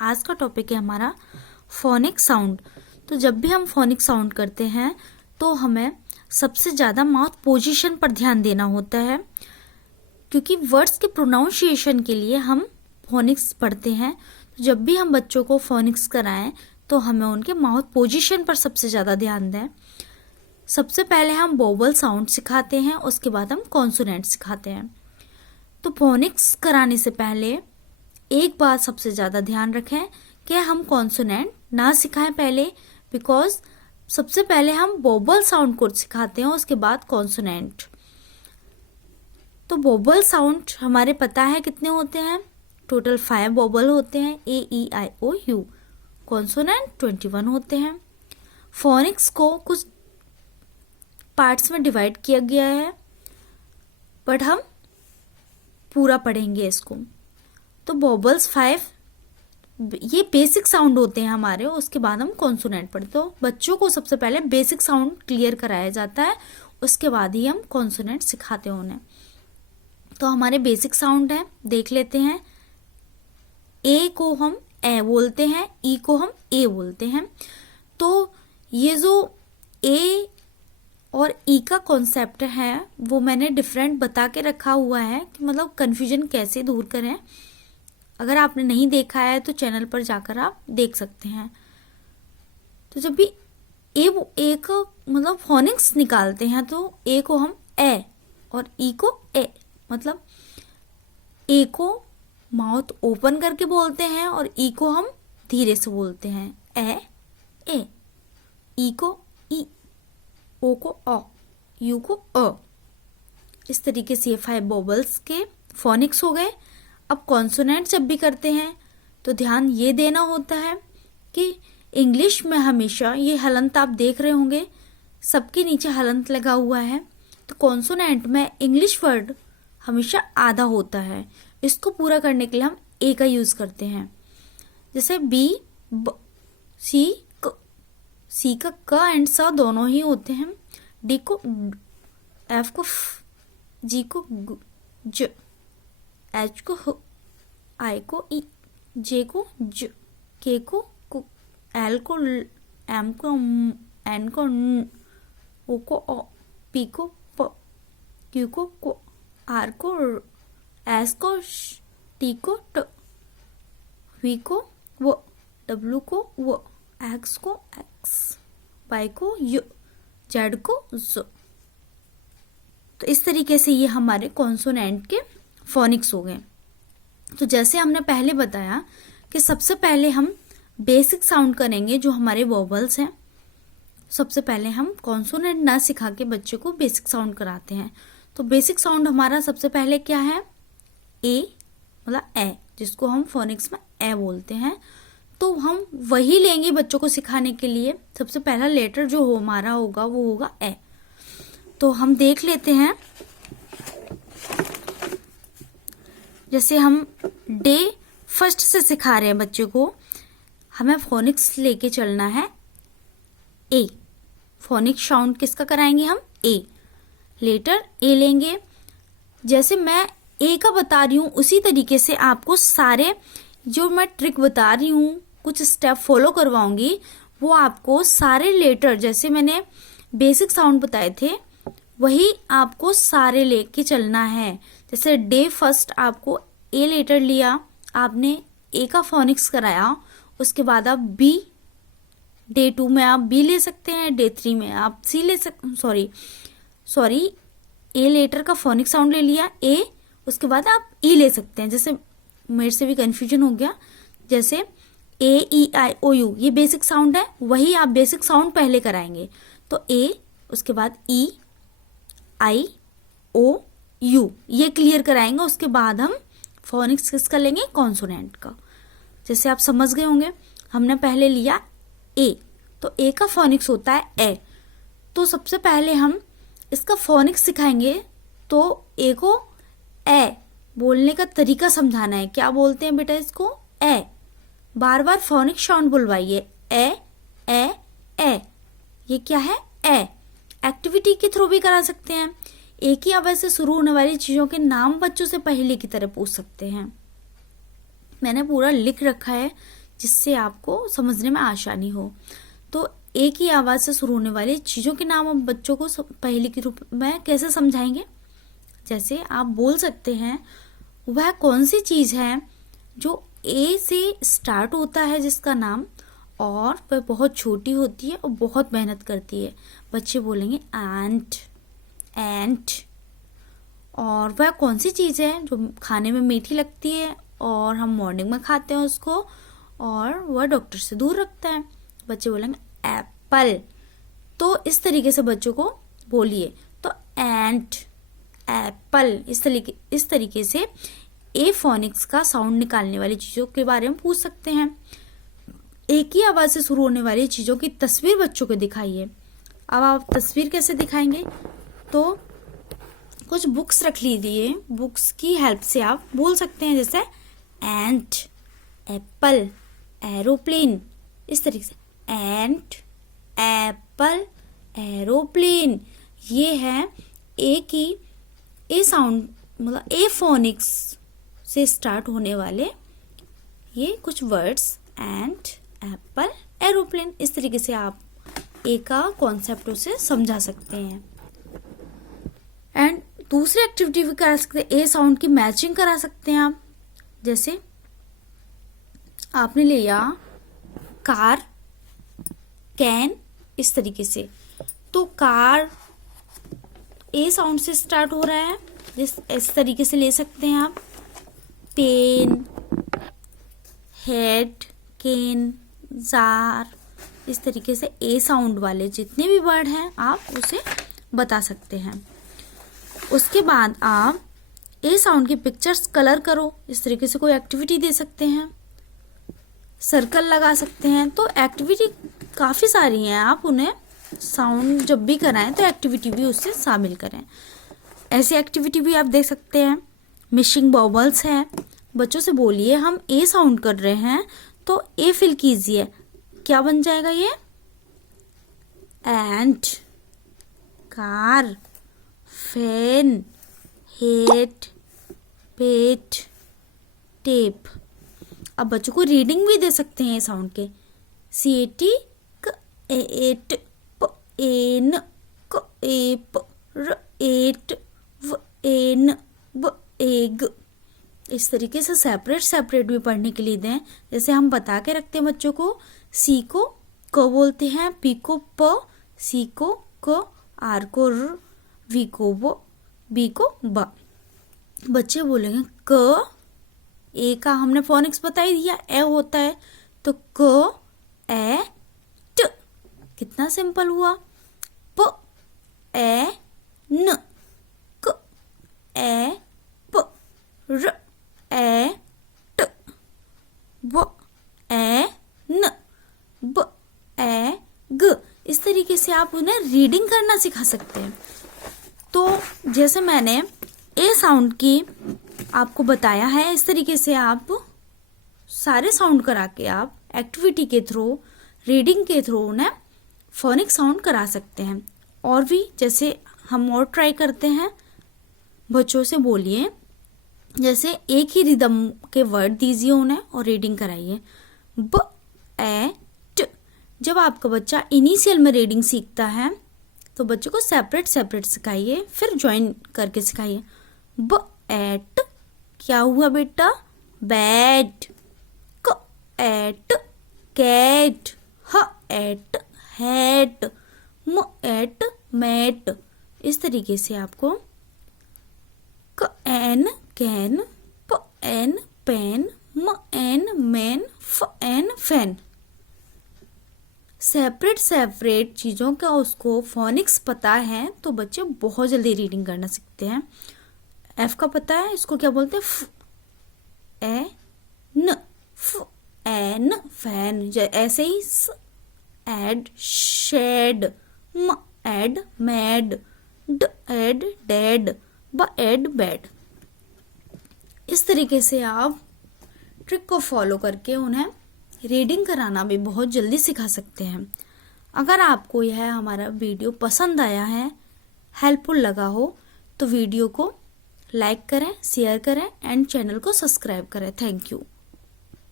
आज का टॉपिक है हमारा फोनिक साउंड। तो जब भी हम फोनिक साउंड करते हैं तो हमें सबसे ज़्यादा माउथ पोजीशन पर ध्यान देना होता है, क्योंकि वर्ड्स के प्रोनाउंसिएशन के लिए हम फोनिक्स पढ़ते हैं। तो जब भी हम बच्चों को फोनिक्स कराएं तो हमें उनके माउथ पोजीशन पर सबसे ज़्यादा ध्यान दें। सबसे पहले हम वोवल साउंड सिखाते हैं, उसके बाद हम कॉन्सोनेंट सिखाते हैं। तो फोनिक्स कराने से पहले एक बात सबसे ज़्यादा ध्यान रखें कि हम कॉन्सोनेंट ना सिखाएं पहले, बिकॉज सबसे पहले हम वोवल साउंड को सिखाते हैं, उसके बाद कॉन्सोनेंट। तो वोवल साउंड हमारे पता है कितने होते हैं, टोटल 5 वोवल होते हैं, A-E-I-O-U। कॉन्सोनेंट 21 होते हैं। फोनिक्स को कुछ पार्ट्स में डिवाइड किया गया है, बट हम पूरा पढ़ेंगे इसको। तो वोवल्स 5 ये बेसिक साउंड होते हैं हमारे, उसके बाद हम कॉन्सोनेंट पढ़ते। तो बच्चों को सबसे पहले बेसिक साउंड क्लियर कराया जाता है, उसके बाद ही हम कॉन्सोनेंट सिखाते हैं उन्हें। तो हमारे बेसिक साउंड है, देख लेते हैं। ए को हम ए बोलते हैं, ई को हम ए बोलते हैं। तो ये जो ए और ई का कॉन्सेप्ट है वो मैंने डिफरेंट बता के रखा हुआ है कि मतलब कन्फ्यूजन कैसे दूर करें। अगर आपने नहीं देखा है तो चैनल पर जाकर आप देख सकते हैं। तो जब भी ए का मतलब फोनिक्स निकालते हैं तो ए को हम ए और ई को ए, मतलब ए को माउथ ओपन करके बोलते हैं और ई को हम धीरे से बोलते हैं, ए, ई को ई, ओ को ओ, यू को अ। इस तरीके से ये 5 वोवल्स के फोनिक्स हो गए। अब कॉन्सोनेंट जब भी करते हैं तो ध्यान ये देना होता है कि इंग्लिश में हमेशा ये हलंत आप देख रहे होंगे, सबके नीचे हलंत लगा हुआ है। तो कॉन्सोनेंट में इंग्लिश वर्ड हमेशा आधा होता है, इसको पूरा करने के लिए हम ए का यूज करते हैं। जैसे बी, सी, सी का क एंड स दोनों ही होते हैं, डी को एफ को फ, जी को ज, एच को ह, आई को ई, जे को ज, के को कु, एल को ल, एम को म, एन को न, ओ को ओ, पी को प, क्यू को को, आर को र, एस को श, टी को ट, वी को व, डब्ल्यू को व, एक्स को एक्स, वाई को यू, जेड को ज। तो इस तरीके से ये हमारे कॉन्सोनेंट के फोनिक्स हो गए। तो जैसे हमने पहले बताया कि सबसे पहले हम बेसिक साउंड करेंगे जो हमारे वोवल्स हैं। सबसे पहले हम कॉन्सोनेंट ना सिखा के बच्चे को बेसिक साउंड कराते हैं। तो बेसिक साउंड हमारा सबसे पहले क्या है, ए मतलब ए, जिसको हम फोनिक्स में ए बोलते हैं। तो हम वही लेंगे बच्चों को सिखाने के लिए। सबसे पहला लेटर जो हो हमारा होगा वो होगा ए। तो हम देख लेते हैं, जैसे हम डे फर्स्ट से सिखा रहे हैं बच्चे को, हमें फोनिक्स लेके चलना है ए। फोनिक्स साउंड किसका कराएंगे हम, ए, लेटर ए लेंगे। जैसे मैं ए का बता रही हूँ उसी तरीके से आपको सारे जो मैं ट्रिक बता रही हूँ, कुछ स्टेप फॉलो करवाऊंगी, वो आपको सारे लेटर जैसे मैंने बेसिक साउंड बताए थे वही आपको सारे लेके चलना है। जैसे डे फर्स्ट आपको ए लेटर लिया, आपने ए का फोनिक्स कराया, उसके बाद आप बी, डे 2 में आप बी ले सकते हैं, डे 3 में आप सी ले सकते, सॉरी ए लेटर का फोनिक साउंड ले लिया ए, उसके बाद आप ई ले सकते हैं। जैसे मेरे से भी कंफ्यूजन हो गया, जैसे A-E-I-O-U ये बेसिक साउंड है, वही आप बेसिक साउंड पहले कराएंगे। तो ए, उसके बाद ई, आई, ओ, यू ये क्लियर कराएंगे, उसके बाद हम फोनिक्स किसका लेंगे, कॉन्सोनेंट का। जैसे आप समझ गए होंगे, हमने पहले लिया ए, तो ए का फोनिक्स होता है ए। तो सबसे पहले हम इसका फोनिक्स सिखाएंगे। तो ए को ए बोलने का तरीका समझाना है, क्या बोलते हैं बेटा इसको, ए। बार बार फोनिक साउंड बुलवाइए, ए ए ए, ये क्या है, ए। एक्टिविटी के थ्रू भी करा सकते हैं। एक ही आवाज से शुरू होने वाली चीजों के नाम बच्चों से पहेली की तरह पूछ सकते हैं। मैंने पूरा लिख रखा है, जिससे आपको समझने में आसानी हो। तो एक ही आवाज से शुरू होने वाली चीजों के नाम हम बच्चों को पहेली के रूप में कैसे समझाएंगे। जैसे आप बोल सकते हैं, वह कौन सी चीज है जो ए से स्टार्ट होता है जिसका नाम, और वह बहुत छोटी होती है और बहुत मेहनत करती है। बच्चे बोलेंगे एंट, एंट। और वह कौन सी चीज है जो खाने में मीठी लगती है और हम मॉर्निंग में खाते हैं उसको, और वह डॉक्टर से दूर रखता है। बच्चे बोलेंगे एप्पल। तो इस तरीके से बच्चों को बोलिए। तो एंट, एप्पल, इस तरीके से ए फोनिक्स का साउंड निकालने वाली चीजों के बारे में पूछ सकते हैं। एक ही आवाज से शुरू होने वाली चीजों की तस्वीर बच्चों को दिखाइए। अब आप तस्वीर कैसे दिखाएंगे, तो कुछ बुक्स रख लीजिए, बुक्स की हेल्प से आप बोल सकते हैं। जैसे एंट, एप्पल, एरोप्लेन, इस तरीके से एंट, एप्पल, एरोप्लेन। ये है ए की ए साउंड, मतलब ए फोनिक्स से स्टार्ट होने वाले ये कुछ वर्ड्स, एंट, एप्पल, एरोप्लेन। इस तरीके से आप ए का कॉन्सेप्ट उसे समझा सकते हैं। एंड दूसरी एक्टिविटी भी करा सकते हैं, ए साउंड की मैचिंग करा सकते हैं आप। जैसे आपने लिया कार, कैन, इस तरीके से। तो कार ए साउंड से स्टार्ट हो रहा है, इस तरीके से ले सकते हैं आप। पेन, हेड, केन, जार, इस तरीके से ए साउंड वाले जितने भी वर्ड हैं आप उसे बता सकते हैं। उसके बाद आप ए साउंड की पिक्चर्स कलर करो, इस तरीके से कोई एक्टिविटी दे सकते हैं, सर्कल लगा सकते हैं। तो एक्टिविटी काफ़ी सारी हैं, आप उन्हें साउंड जब भी कराएं तो एक्टिविटी भी उससे शामिल करें। ऐसी एक्टिविटी भी आप देख सकते हैं। मिशिंग बबल्स है, बच्चों से बोलिए हम ए साउंड कर रहे हैं तो ए फिल कीजिए, क्या बन जाएगा ये, एंट, कार, फैन, हेट, पेट, टेप। अब बच्चों को रीडिंग भी दे सकते हैं साउंड के। CAT, at, an, ap, at, an, egg. इस तरीके से सेपरेट भी पढ़ने के लिए दें। जैसे हम बता के रखते हैं बच्चों को, सी को क बोलते हैं, पी को प, सी को क, आर को र, वी को व, बी को ब। बच्चे बोलेंगे क, ए का हमने फोनिक्स बता ही दिया, ए होता है, तो क, ए, ट। कितना सिंपल हुआ। प, ए, न, क, ए, प, र, ए, ट, व, ए, न, ब, ए, ग। इस तरीके से आप उन्हें रीडिंग करना सिखा सकते हैं। तो जैसे मैंने ए साउंड की आपको बताया है, इस तरीके से आप सारे साउंड करा के आप एक्टिविटी के थ्रू, रीडिंग के थ्रू उन्हें फोनिक साउंड करा सकते हैं। और भी जैसे हम और ट्राई करते हैं, बच्चों से बोलिए, जैसे एक ही रिदम के वर्ड दीजिए उन्हें और रीडिंग कराइए। ब, ए, ट। जब आपका बच्चा इनिशियल में रीडिंग सीखता है तो बच्चों को सेपरेट सिखाइए, फिर ज्वाइन करके सिखाइए। ब, एट, क्या हुआ बेटा, बैट। क, एट, कैट। ह, एट, हैट। म, एट, मैट। इस तरीके से आपको क, एन, कैन, प, एन, पेन, म, एन, मैन, फ, एन, फैन। सेपरेट चीज़ों का उसको फोनिक्स पता है तो बच्चे बहुत जल्दी रीडिंग करना सीखते हैं। एफ का पता है, इसको क्या बोलते हैं, फ, ए, न, फ, एन, फैन। ऐसे ही स, एड, शेड, म, एड, मैड, ड, एड, डेड, ब, एड, बैड। इस तरीके से आप ट्रिक को फॉलो करके उन्हें रीडिंग कराना भी बहुत जल्दी सिखा सकते हैं। अगर आपको यह हमारा वीडियो पसंद आया है, हेल्पफुल लगा हो, तो वीडियो को लाइक करें, शेयर करें एंड चैनल को सब्सक्राइब करें। Thank you.